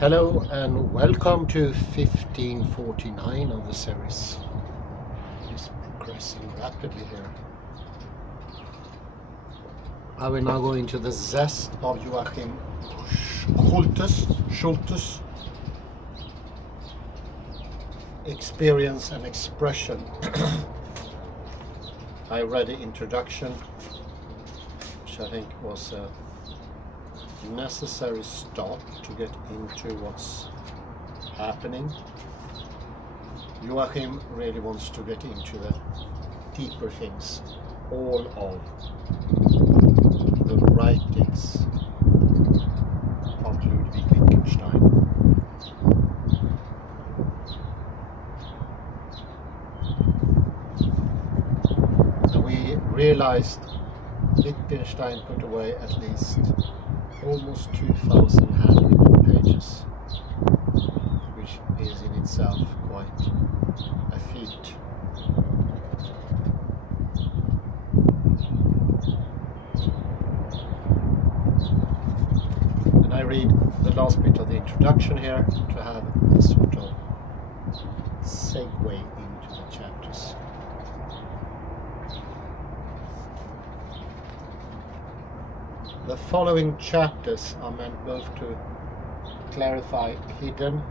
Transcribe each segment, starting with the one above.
Hello and welcome to 1549 of the series. It's progressing rapidly here. I will now go into the zest of Joachim Schulte's experience and expression. I read the introduction, which I think was a necessary start to get into what's happening. Joachim really wants to get into the deeper things, all of the writings of Ludwig Wittgenstein. And we realized Wittgenstein put away at least almost 2,000 handwritten pages, which is in itself quite a feat. And I read the last bit of the introduction here to have a sort of segue into the chapters. The following chapters are meant both to clarify hidden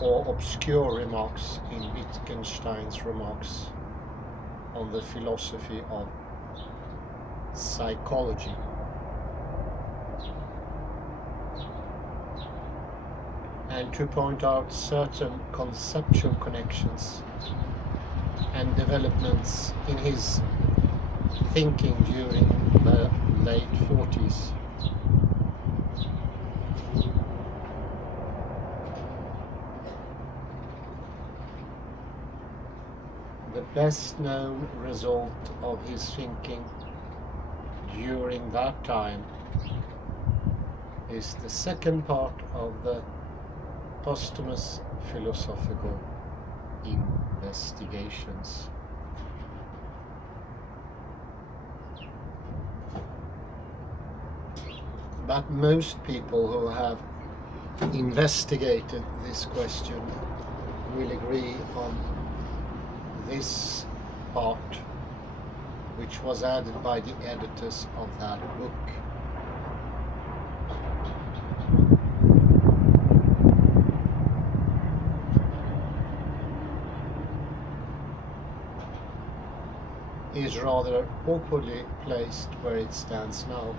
or obscure remarks in Wittgenstein's remarks on the philosophy of psychology, and to point out certain conceptual connections and developments in his thinking during the late 40s. The best known result of his thinking during that time is the second part of the posthumous philosophical investigations. But most people who have investigated this question will agree on this part, which was added by the editors of that book. Is rather awkwardly placed where it stands now.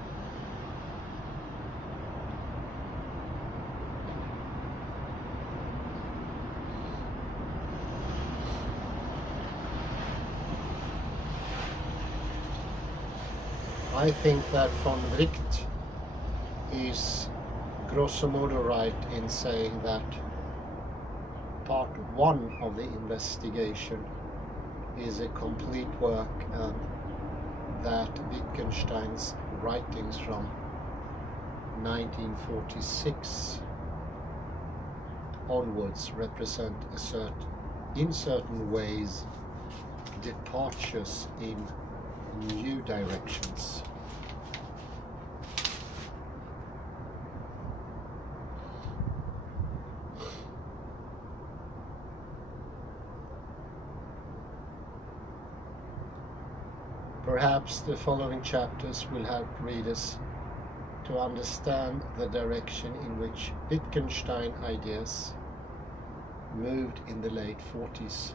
I think that von Wright is grosso modo right in saying that part one of the investigation is a complete work, and that Wittgenstein's writings from 1946 onwards represent in certain ways departures in new directions. Perhaps the following chapters will help readers to understand the direction in which Wittgenstein ideas moved in the late 40s.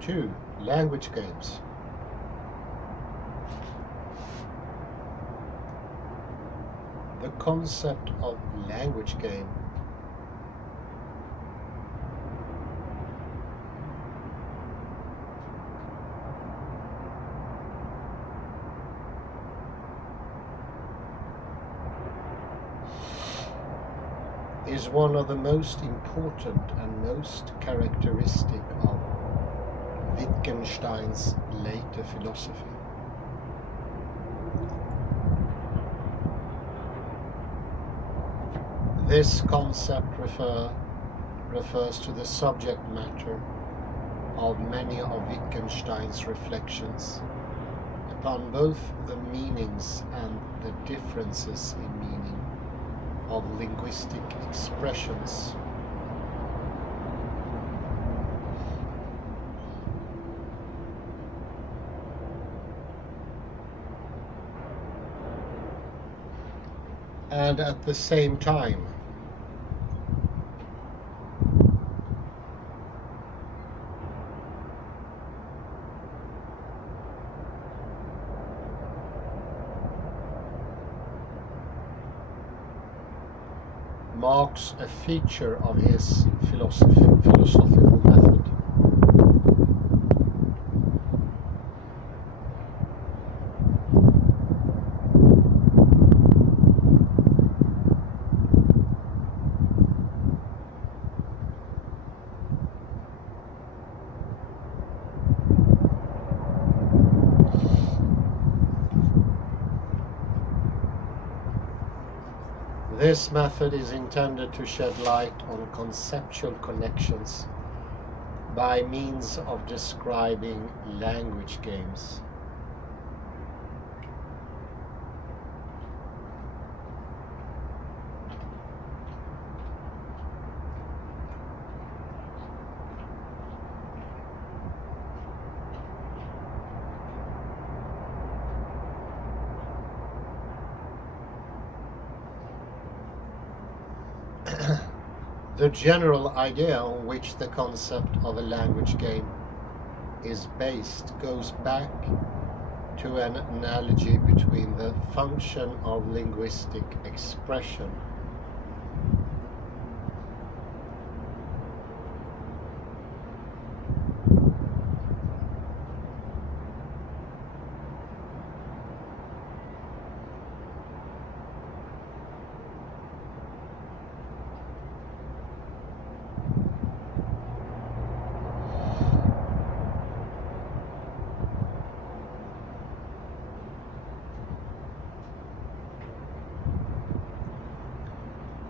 Two, language games. The concept of language game is one of the most important and most characteristic of Wittgenstein's later philosophy. This concept refers to the subject matter of many of Wittgenstein's reflections upon both the meanings and the differences in meaning of linguistic expressions. And at the same time, marks a feature of his philosophical method. This method is intended to shed light on conceptual connections by means of describing language games. The general idea on which the concept of a language game is based goes back to an analogy between the function of linguistic expression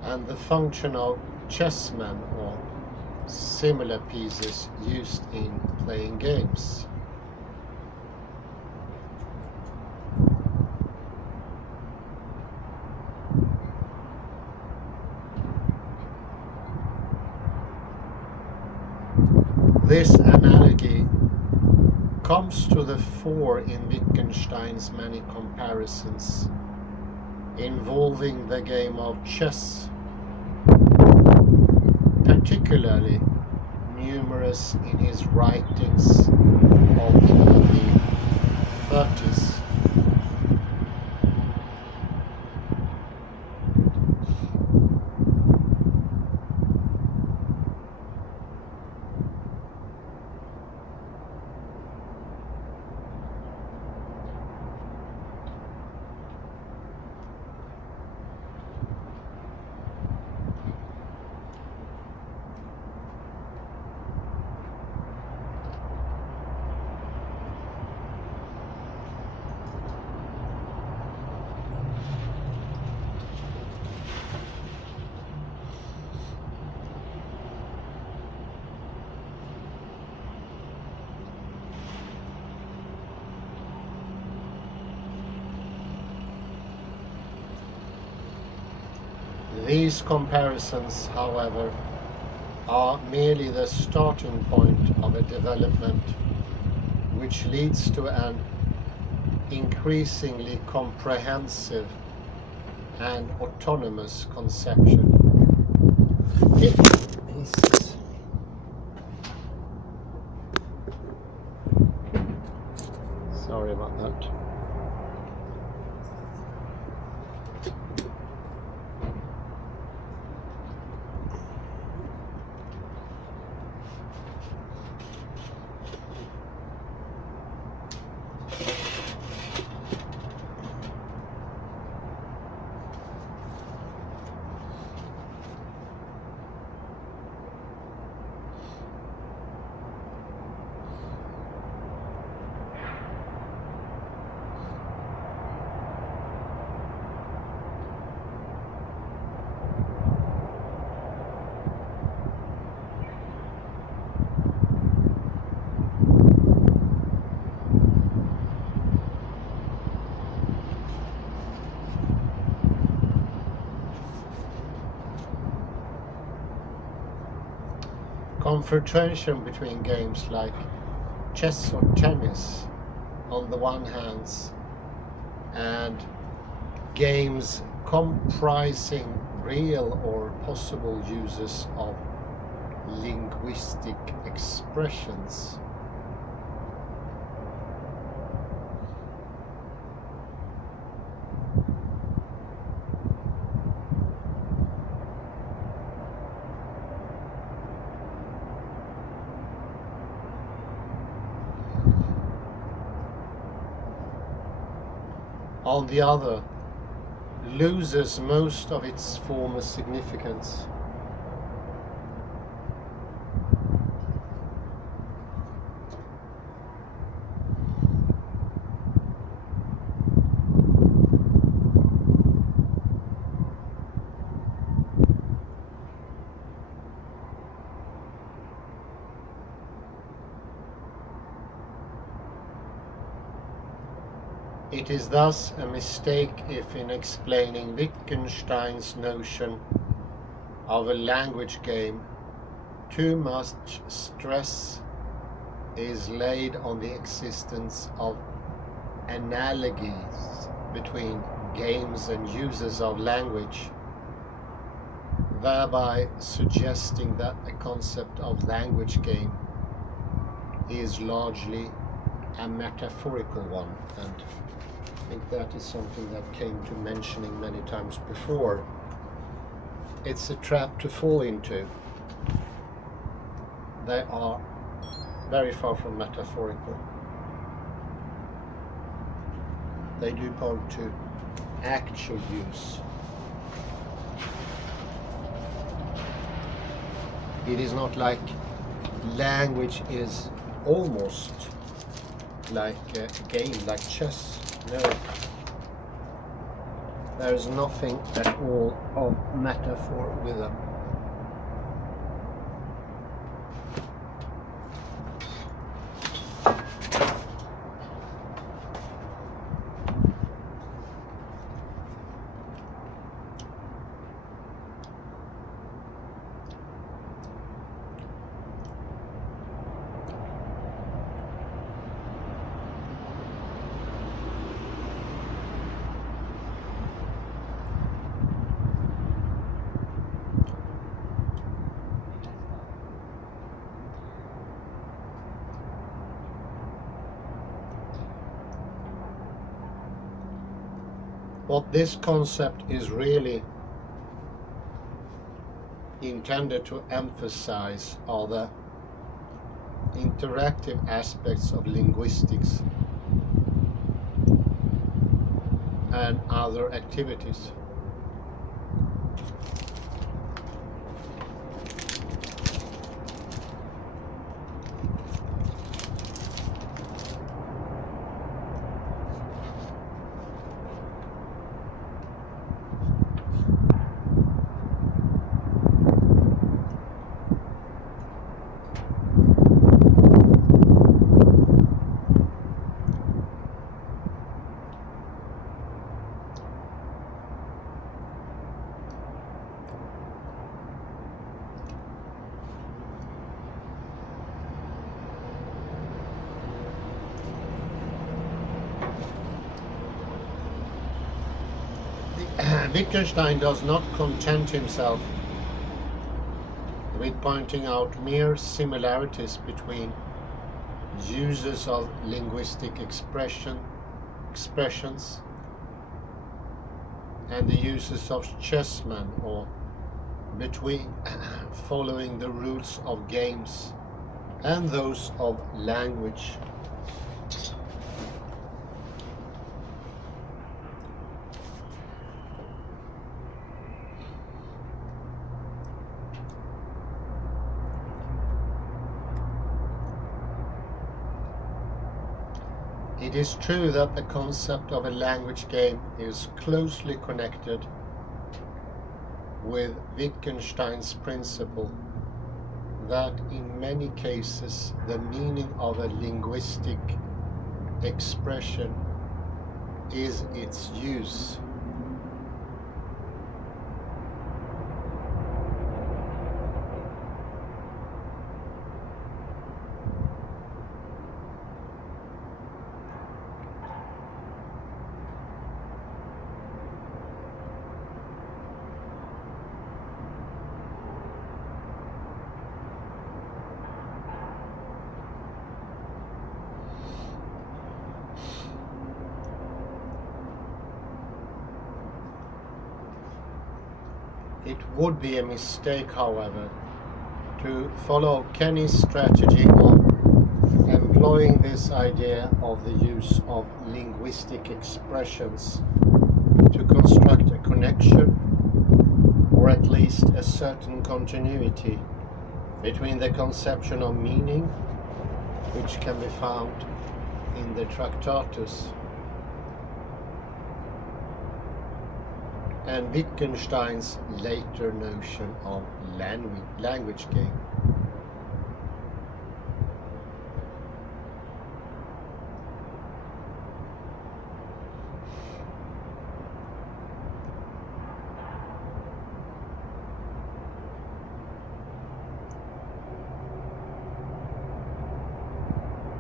and the function of chessmen or similar pieces used in playing games. This analogy comes to the fore in Wittgenstein's many comparisons involving the game of chess, particularly numerous in his writings of the 30s. These comparisons, however, are merely the starting point of a development which leads to an increasingly comprehensive and autonomous conception. Sorry about that. confrontation between games like chess or tennis on the one hand, and games comprising real or possible uses of linguistic expressions. On the other, loses most of its former significance. It is thus a mistake if, in explaining Wittgenstein's notion of a language game, too much stress is laid on the existence of analogies between games and uses of language, thereby suggesting that the concept of language game is largely a metaphorical one. And I think that is something that came to mentioning many times before. It's a trap to fall into. They are very far from metaphorical. They do point to actual use. It is not like language is almost like a game, like chess. No, there is nothing at all of metaphor with them. What this concept is really intended to emphasize are the interactive aspects of linguistics and other activities. Wittgenstein does not content himself with pointing out mere similarities between uses of linguistic expressions and the uses of chessmen, or between following the rules of games and those of language. It is true that the concept of a language game is closely connected with Wittgenstein's principle that in many cases the meaning of a linguistic expression is its use. It would be a mistake, however, to follow Kenny's strategy of employing this idea of the use of linguistic expressions to construct a connection, or at least a certain continuity, between the conception of meaning, which can be found in the Tractatus, and Wittgenstein's later notion of language game.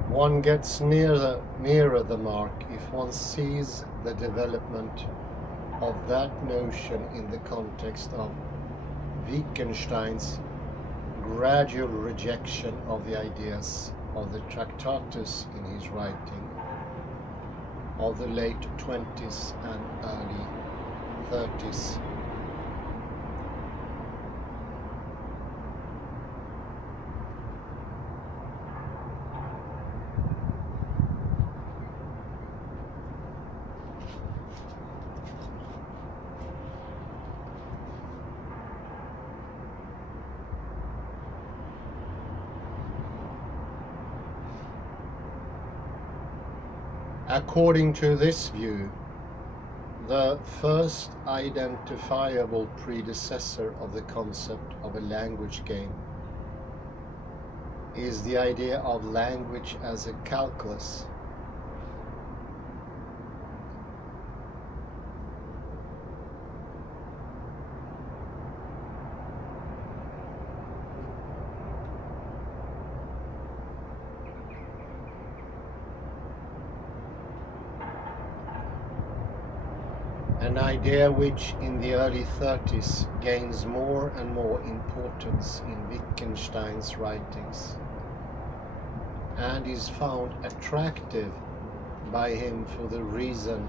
One gets nearer the mark if one sees the development of that notion in the context of Wittgenstein's gradual rejection of the ideas of the Tractatus in his writing of the late 20s and early 30s. According to this view, the first identifiable predecessor of the concept of a language game is the idea of language as a calculus. An idea which in the early 30s gains more and more importance in Wittgenstein's writings and is found attractive by him for the reason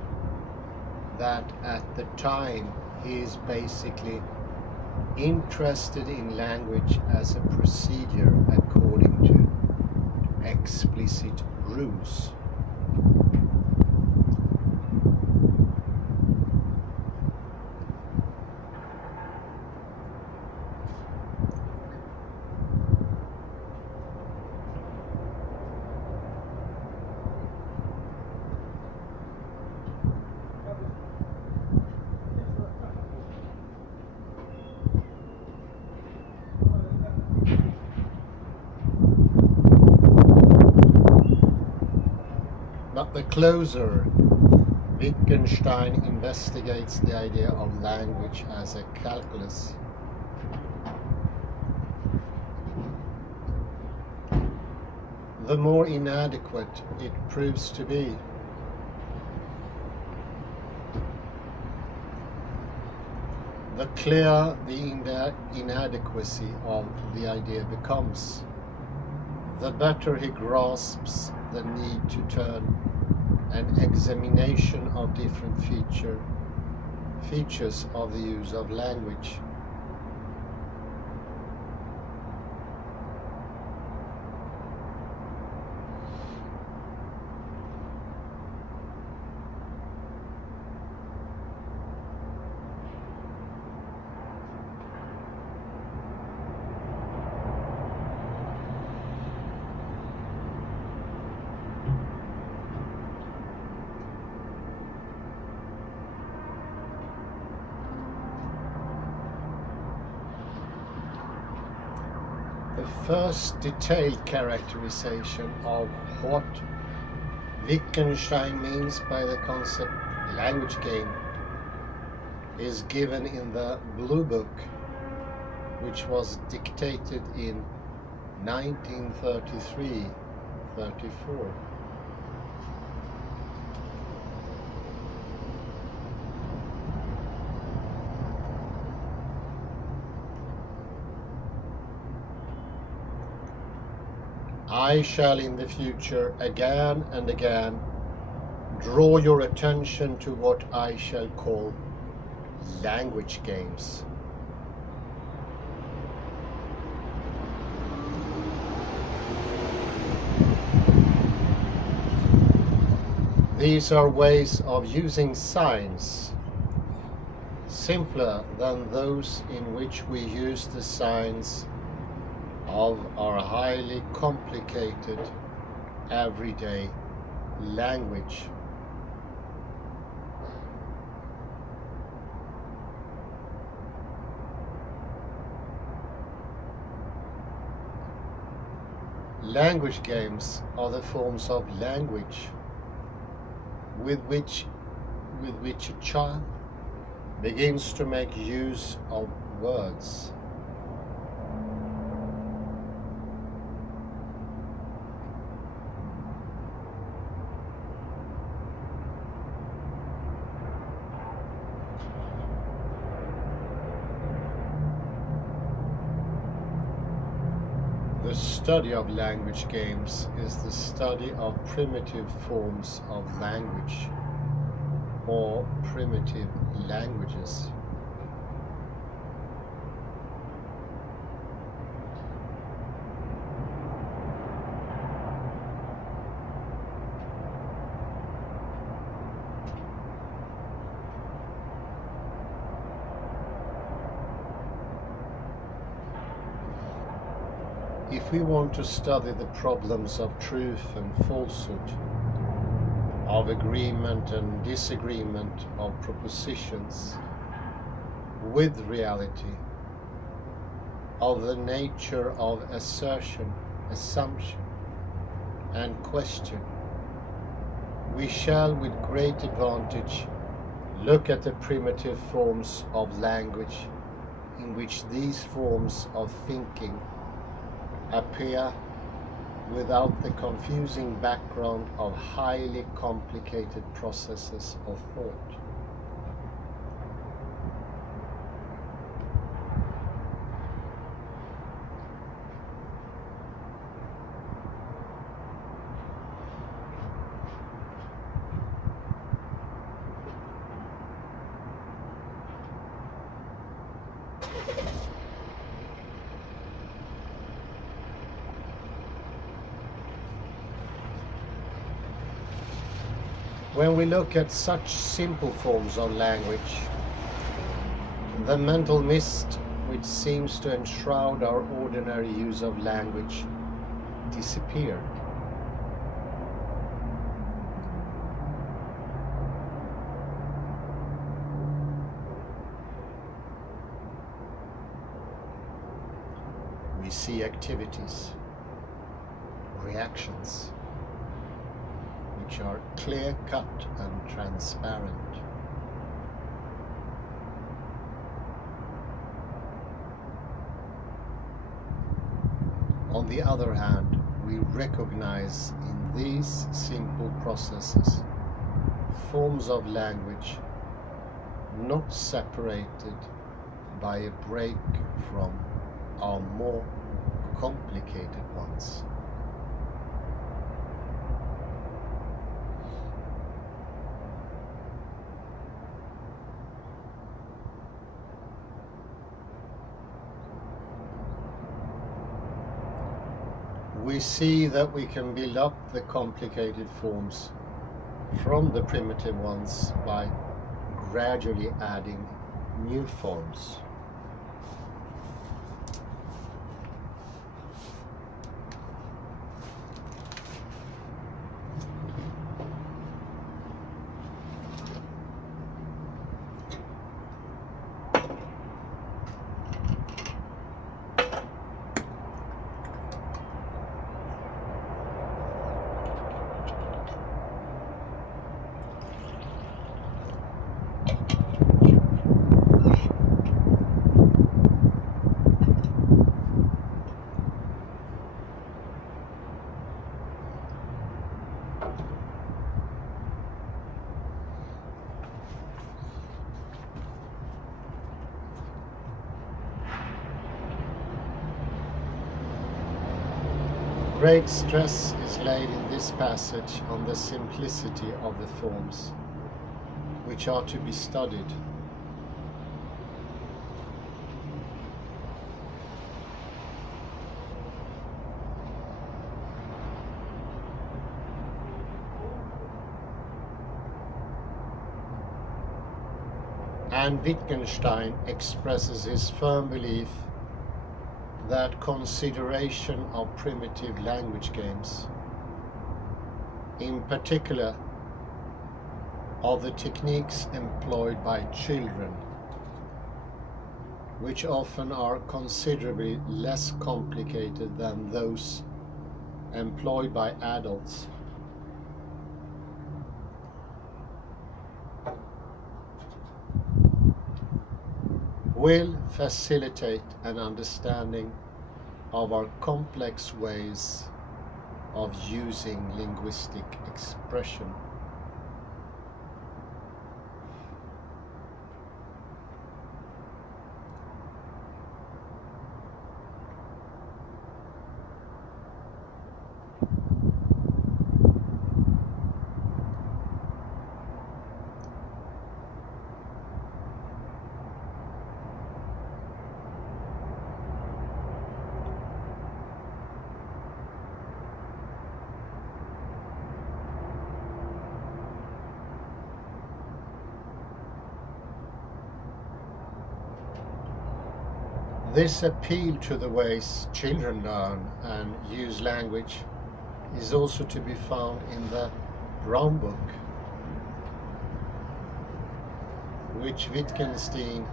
that at the time he is basically interested in language as a procedure according to explicit rules. But the closer Wittgenstein investigates the idea of language as a calculus, the more inadequate it proves to be. The clearer the inadequacy of the idea becomes, the better he grasps the need to turn an examination of different features of the use of language. The first detailed characterization of what Wittgenstein means by the concept language game is given in the Blue Book, which was dictated in 1933-34. I shall in the future again and again draw your attention to what I shall call language games. These are ways of using signs, simpler than those in which we use the signs of our highly complicated everyday language. Language games are the forms of language with which a child begins to make use of words. The study of language games is the study of primitive forms of language, or primitive languages. If we want to study the problems of truth and falsehood, of agreement and disagreement of propositions with reality, of the nature of assertion, assumption, and question, we shall with great advantage look at the primitive forms of language in which these forms of thinking appear without the confusing background of highly complicated processes of thought. When we look at such simple forms of language, the mental mist which seems to enshroud our ordinary use of language disappears. We see activities, reactions, which are clear-cut and transparent. On the other hand, we recognize in these simple processes forms of language not separated by a break from our more complicated ones. We see that we can build up the complicated forms from the primitive ones by gradually adding new forms. Great stress is laid in this passage on the simplicity of the forms, which are to be studied. And Wittgenstein expresses his firm belief that consideration of primitive language games, in particular of the techniques employed by children, which often are considerably less complicated than those employed by adults, will facilitate an understanding of our complex ways of using linguistic expression. This appeal to the ways children learn and use language is also to be found in the Brown Book, which Wittgenstein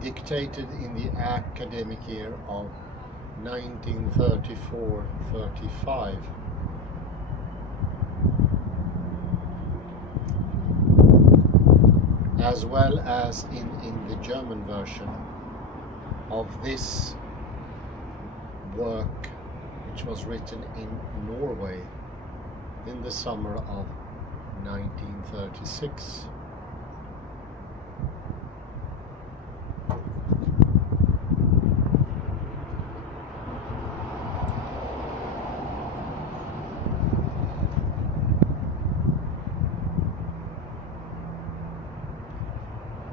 dictated in the academic year of 1934-35. As well as in the German version of this work, which was written in Norway in the summer of 1936.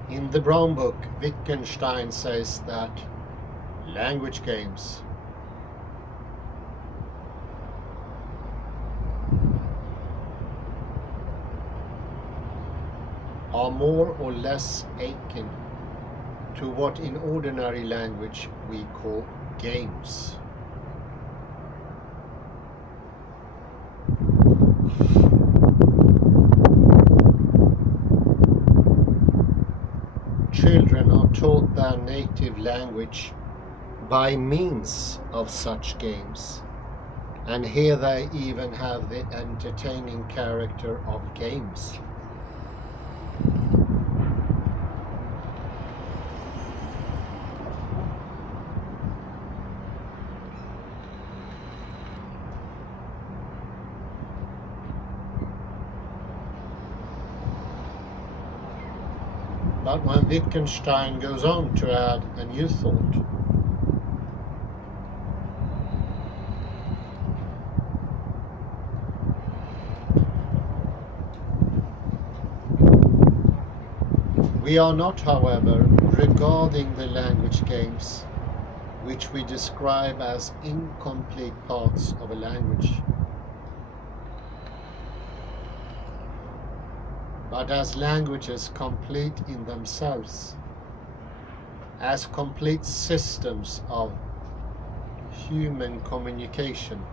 In the Brown Book, Wittgenstein says that language games are more or less akin to what in ordinary language we call games. Children are taught their native language by means of such games, and here they even have the entertaining character of games. But when Wittgenstein goes on to add a new thought, we are not, however, regarding the language games which we describe as incomplete parts of a language, but as languages complete in themselves, as complete systems of human communication.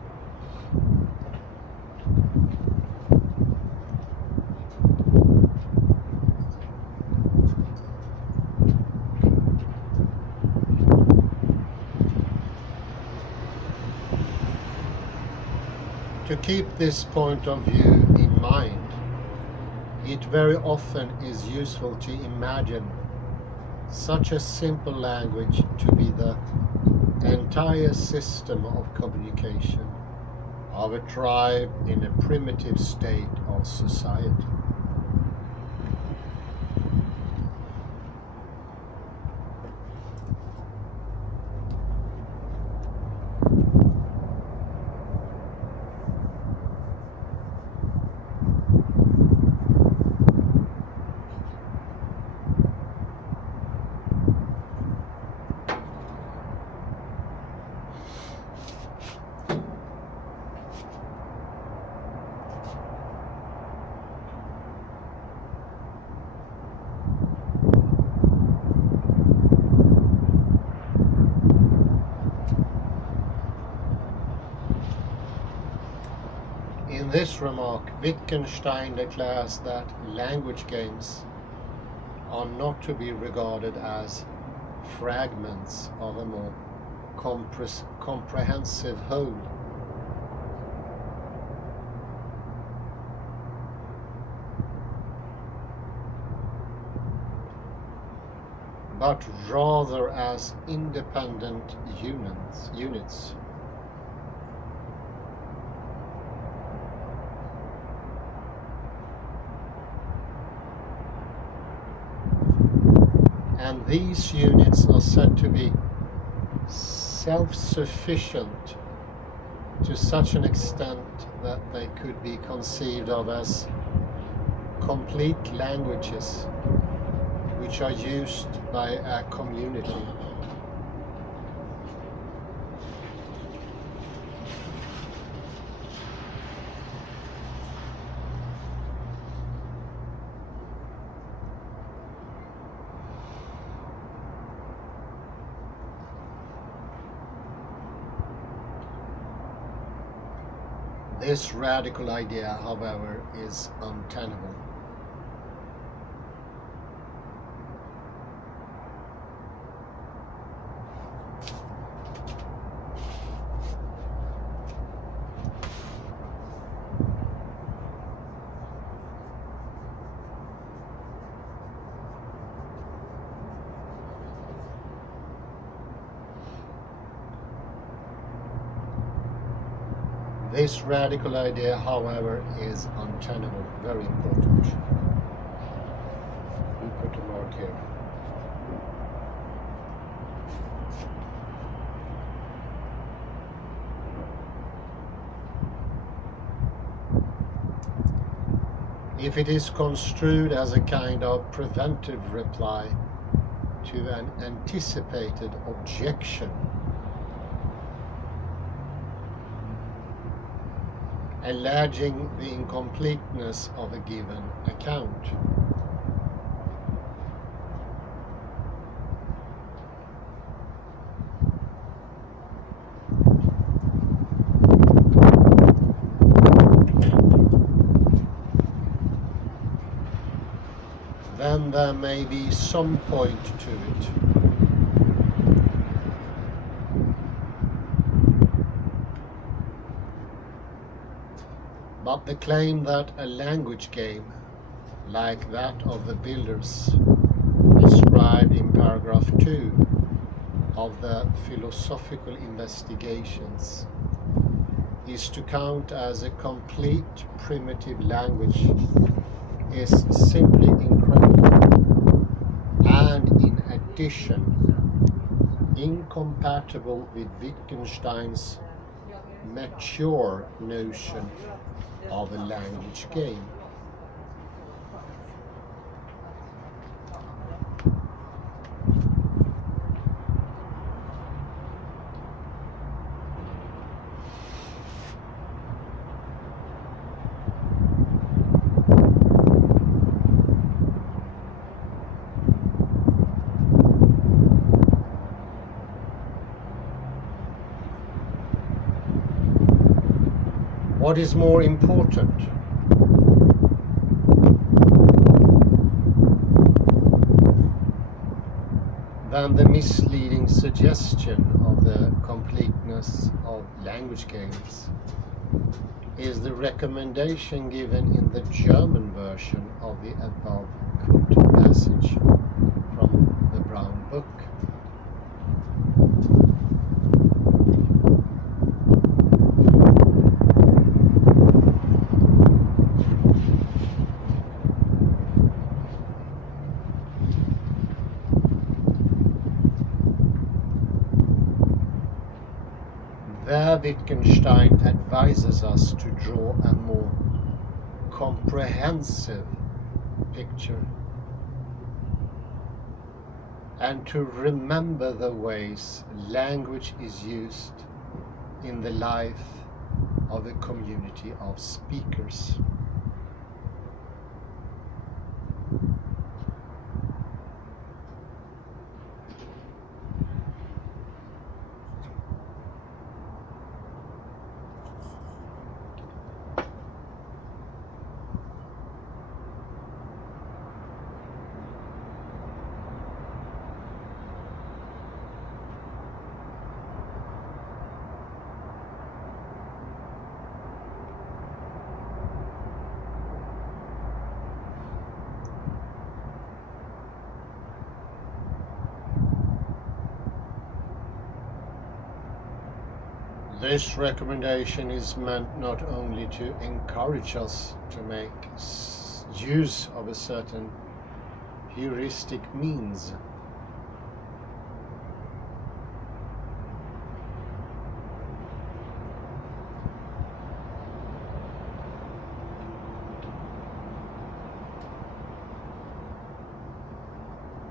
To keep this point of view in mind, it very often is useful to imagine such a simple language to be the entire system of communication of a tribe in a primitive state of society. In this remark, Wittgenstein declares that language games are not to be regarded as fragments of a more comprehensive whole. But rather as independent units. And these units are said to be self-sufficient to such an extent that they could be conceived of as complete languages which are used by a community. This radical idea, however, is untenable. This radical idea, however, is untenable. Very important. We put a mark here. If it is construed as a kind of preventive reply to an anticipated objection, alleging the incompleteness of a given account. Then there may be some point to it. But the claim that a language game, like that of the builders described in paragraph 2 of the Philosophical Investigations, is to count as a complete primitive language is simply incredible, and in addition, incompatible with Wittgenstein's mature notion of a language game. What is more important? Than the misleading suggestion of the completeness of language games is the recommendation given in the German version of the above quoted passage from the Brown Book. There Wittgenstein advises us to draw a more comprehensive picture and to remember the ways language is used in the life of a community of speakers. This recommendation is meant not only to encourage us to make use of a certain heuristic means,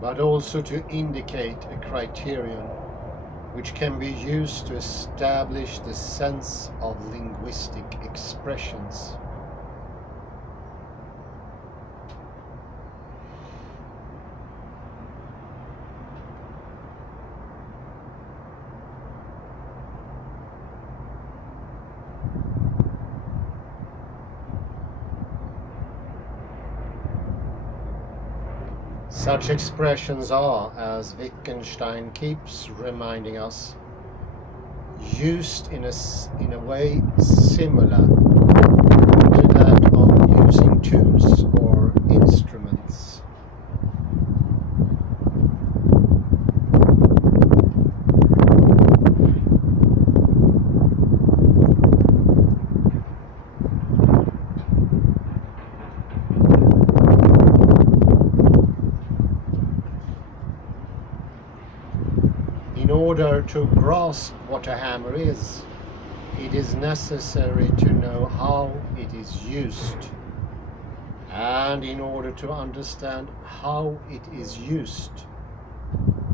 but also to indicate a criterion which can be used to establish the sense of linguistic expressions. Such expressions are, as Wittgenstein keeps reminding us, used in a way similar to that of using tools or instruments. In order to grasp what a hammer is, it is necessary to know how it is used. And in order to understand how it is used,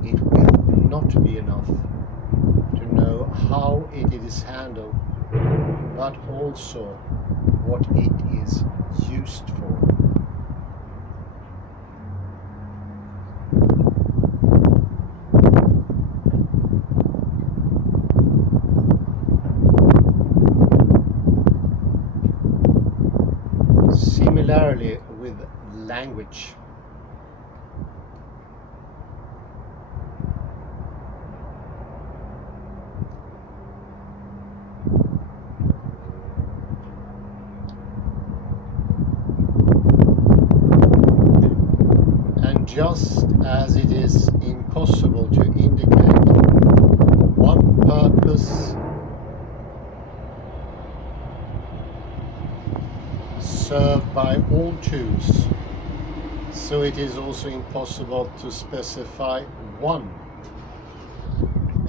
it will not be enough to know how it is handled, but also what it is used for. Similarly with language. And just as it is impossible to indicate one purpose served by all tools, so it is also impossible to specify one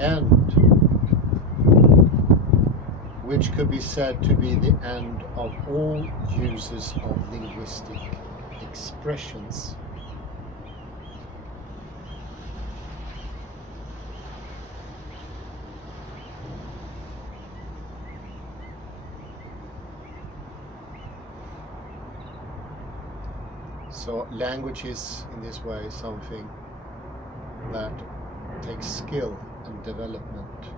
end which could be said to be the end of all uses of linguistic expressions. So language is, in this way, something that takes skill and development.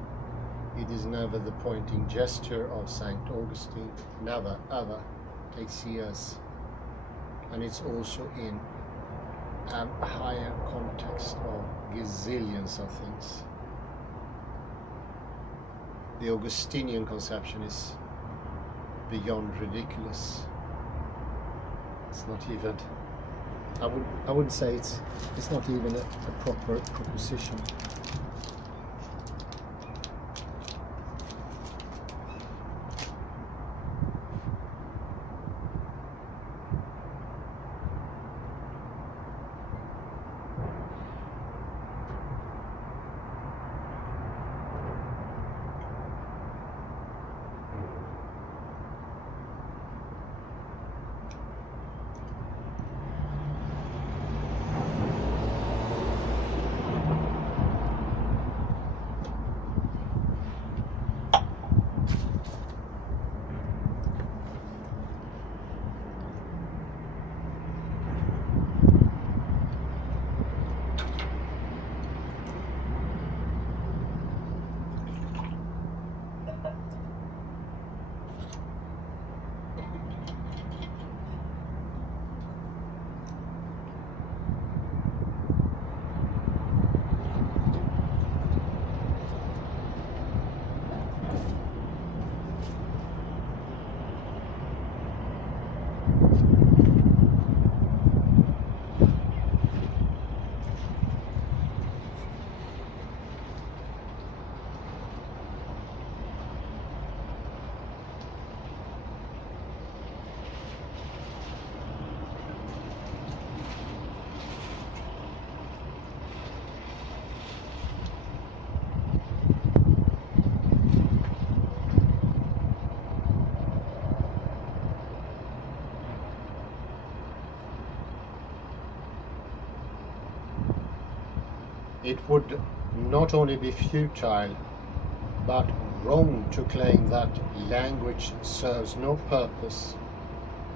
It is never the pointing gesture of St. Augustine, never, ever. It takes years. And it's also in a higher context of gazillions of things. The Augustinian conception is beyond ridiculous. It's not even, I wouldn't say it's not even a proper proposition. it would not only be futile but wrong to claim that language serves no purpose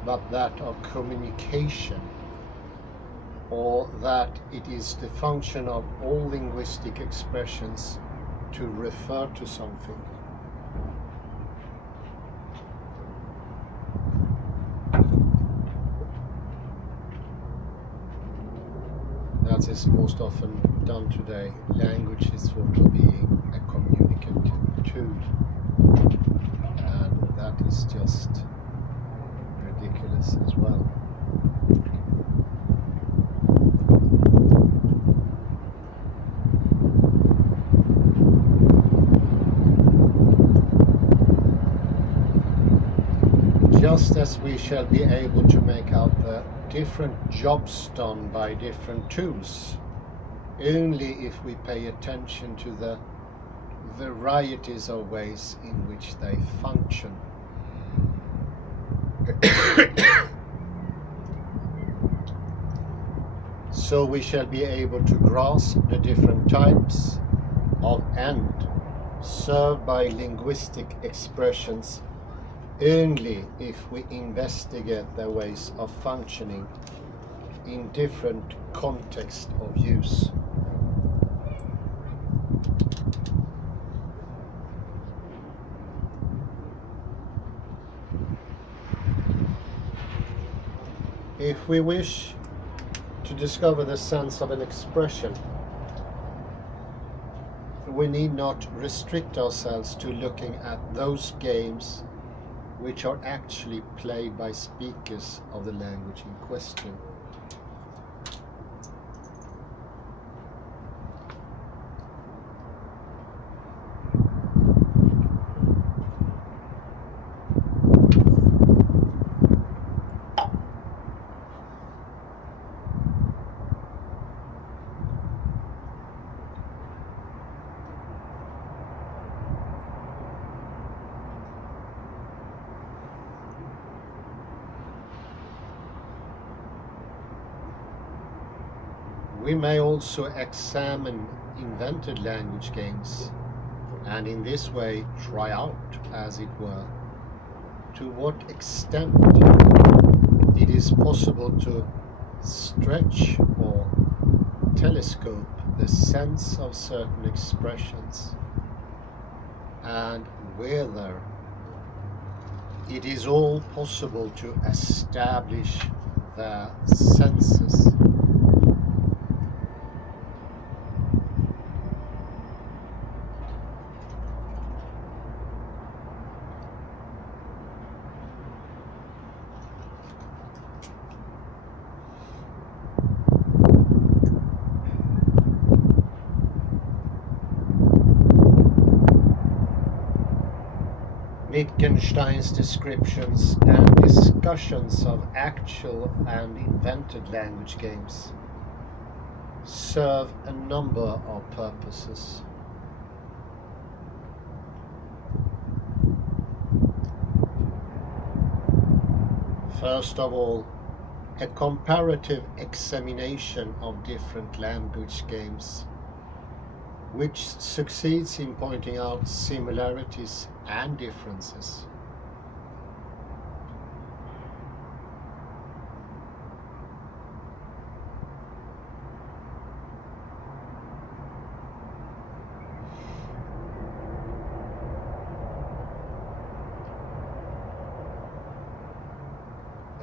but that of communication, or that it is the function of all linguistic expressions to refer to something. That is most often done today. Language is sort of being a communicative tool, and that is just ridiculous as well. Just as we shall be able to make out the different jobs done by different tools only if we pay attention to the varieties of ways in which they function. So we shall be able to grasp the different types of end served by linguistic expressions only if we investigate their ways of functioning in different contexts of use. If we wish to discover the sense of an expression, we need not restrict ourselves to looking at those games which are actually played by speakers of the language in question. We may also examine invented language games, and in this way try out, as it were, to what extent it is possible to stretch or telescope the sense of certain expressions, and whether it is all possible to establish their senses. Wittgenstein's descriptions and discussions of actual and invented language games serve a number of purposes. First of all, a comparative examination of different language games, which succeeds in pointing out similarities and differences.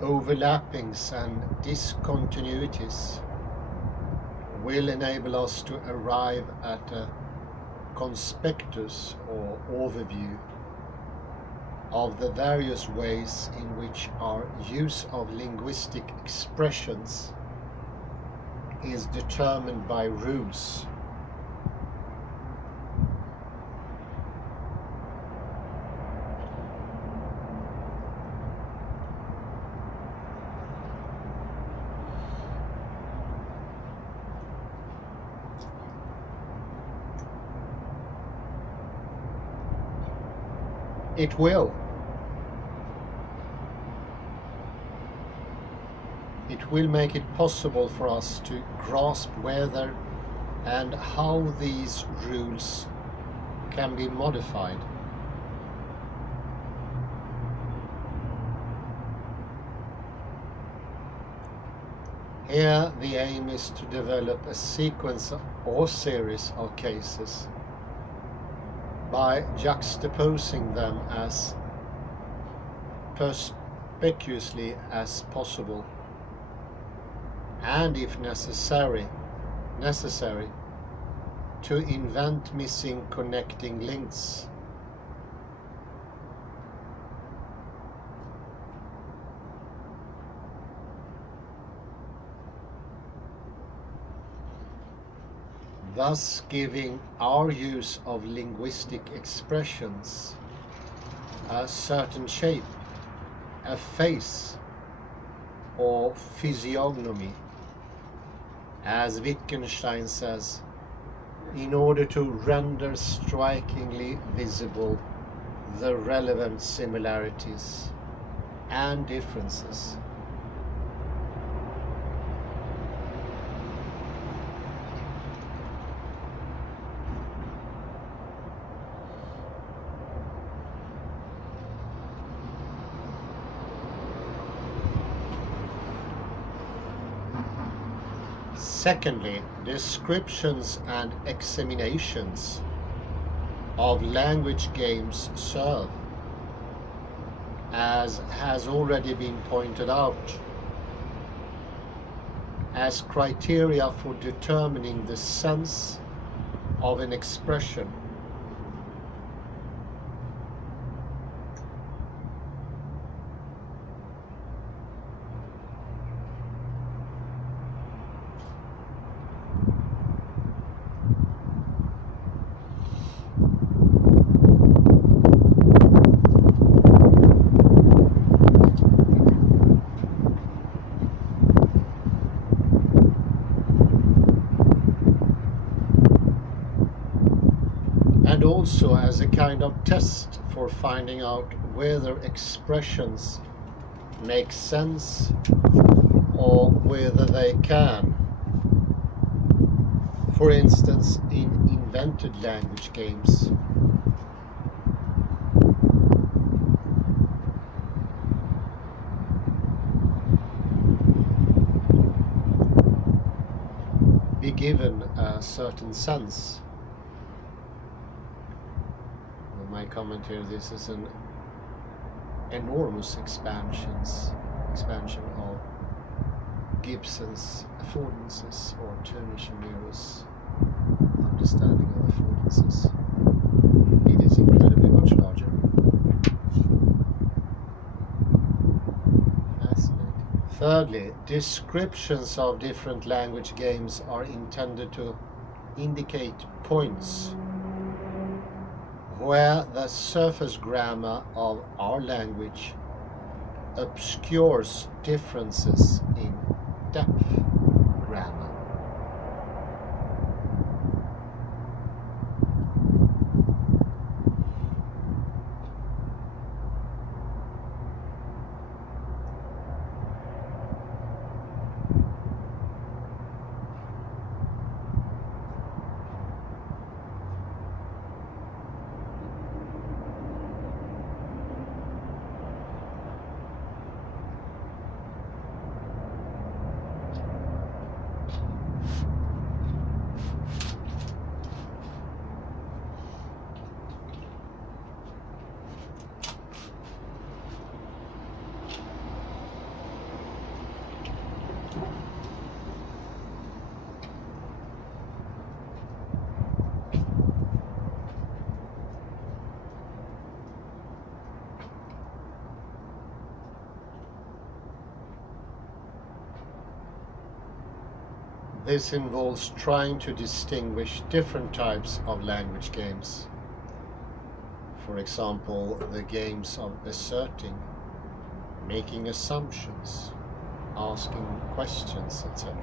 Overlappings and discontinuities will enable us to arrive at a conspectus or overview of the various ways in which our use of linguistic expressions is determined by rules. It will. It will make it possible for us to grasp whether and how these rules can be modified. Here the aim is to develop a sequence or series of cases by juxtaposing them as perspicuously as possible, and if necessary to invent missing connecting links. Thus giving our use of linguistic expressions a certain shape, a face, or physiognomy, as Wittgenstein says, in order to render strikingly visible the relevant similarities and differences. Secondly, descriptions and examinations of language games serve, as has already been pointed out, as criteria for determining the sense of an expression. And also as a kind of test for finding out whether expressions make sense or whether they can. For instance, in invented language games. Be given a certain sense. My comment here, this is an enormous expansion of Gibson's affordances, or Tony Shamiro's understanding of affordances. It is incredibly much larger. Fascinating. Thirdly, descriptions of different language games are intended to indicate points where the surface grammar of our language obscures differences in depth grammar. This involves trying to distinguish different types of language games. For example, the games of asserting, making assumptions, asking questions, etc.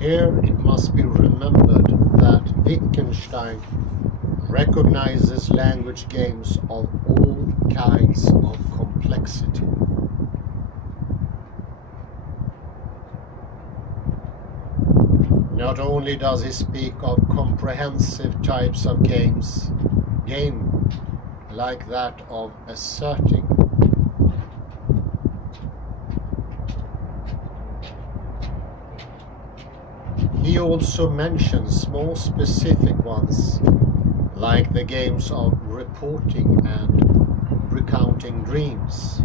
Here it must be remembered that Wittgenstein recognizes language games of all kinds of complexity. Not only does he speak of comprehensive types of game like that of asserting, he also mentions more specific ones, like the games of reporting and recounting dreams.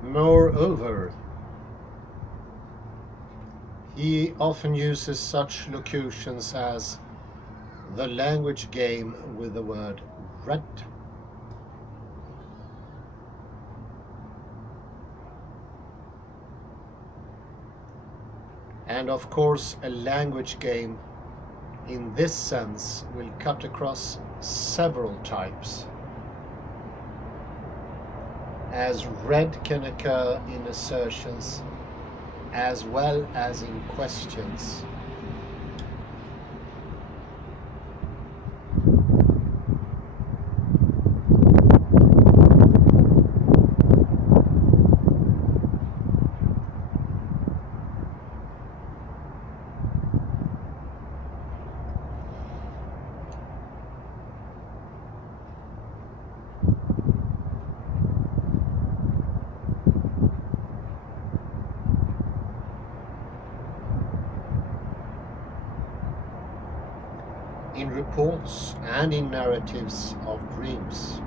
Moreover, he often uses such locutions as the language game with the word red. And of course, a language game in this sense will cut across several types, as red can occur in assertions as well as in questions. In reports and in narratives of dreams.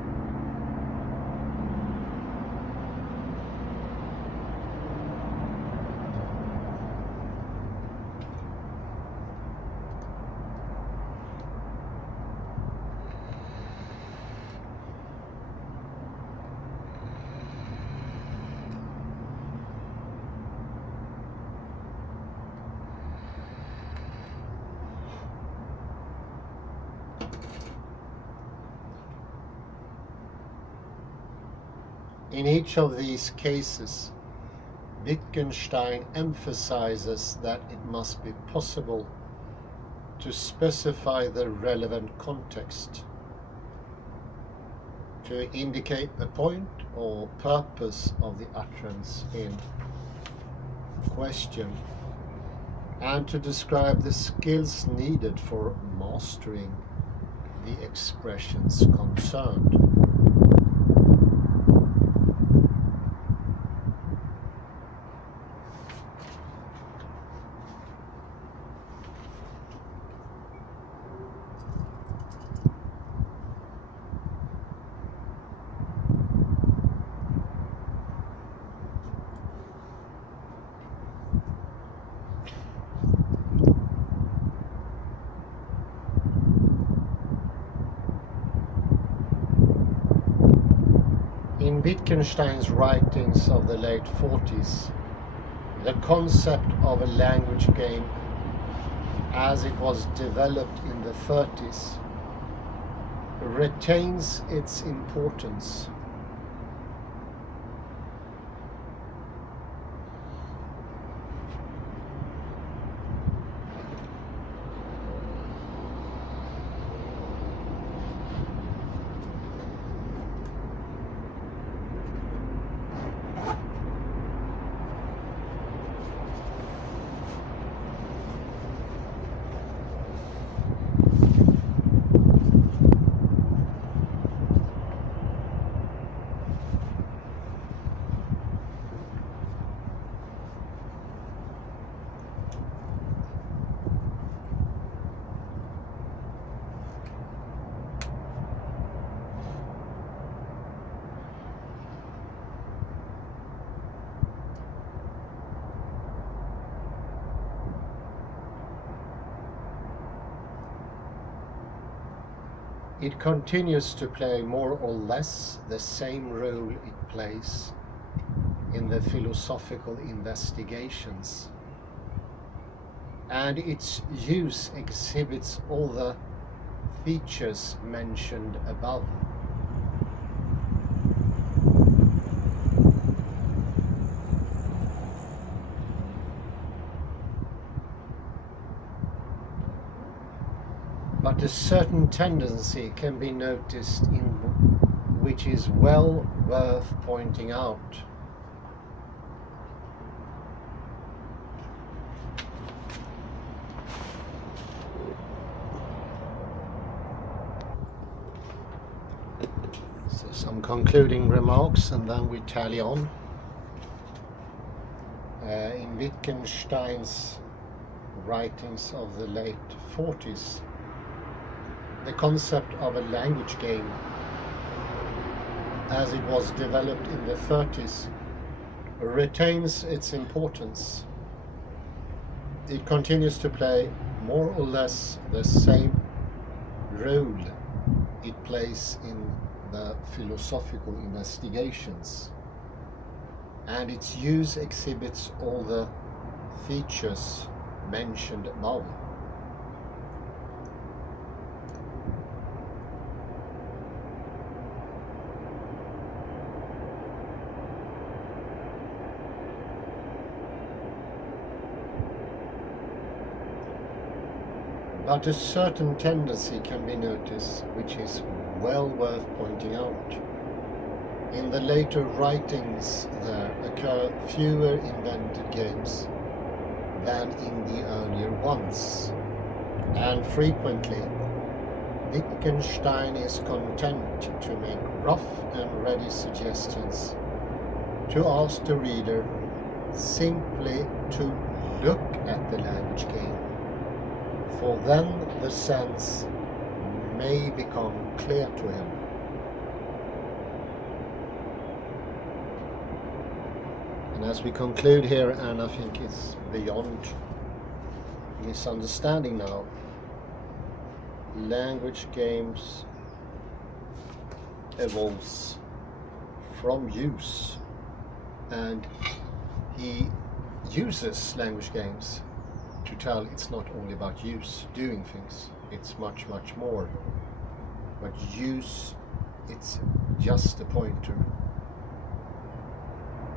In each of these cases, Wittgenstein emphasizes that it must be possible to specify the relevant context, to indicate the point or purpose of the utterance in question, and to describe the skills needed for mastering the expressions concerned. In Wittgenstein's writings of the late 40s, the concept of a language game, as it was developed in the 30s, retains its importance. It continues to play more or less the same role it plays in the philosophical investigations, and its use exhibits all the features mentioned above. But a certain tendency can be noticed in which is well worth pointing out. So some concluding remarks and then we tally on. In Wittgenstein's writings of the late 40s, the concept of a language game, as it was developed in the 30s, retains its importance. It continues to play more or less the same role it plays in the philosophical investigations, and its use exhibits all the features mentioned above. But a certain tendency can be noticed, which is well worth pointing out. In the later writings there occur fewer invented games than in the earlier ones, and frequently Wittgenstein is content to make rough and ready suggestions, to ask the reader simply to look at the language game, for then the sense may become clear to him. And as we conclude here, and I think it's beyond misunderstanding now, language games evolves from use, and he uses language games to tell it's not only about use, doing things, it's much more. But use, it's just a pointer.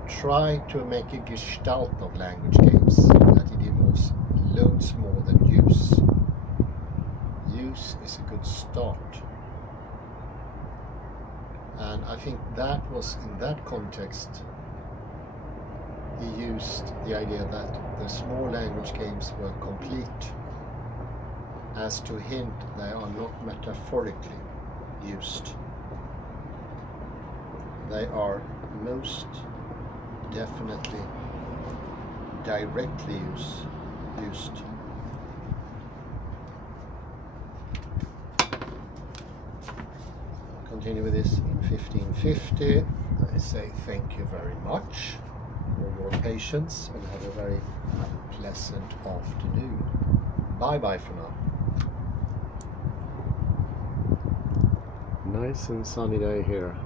Try to make a gestalt of language games, that it involves loads more than use. Use is a good start. And I think that was in that context he used the idea that the small language games were complete, as to hint they are not metaphorically used. They are most definitely directly used. Continue with this in 1550. I say thank you very much for your patience and have a very pleasant afternoon. Bye bye for now. Nice and sunny day here.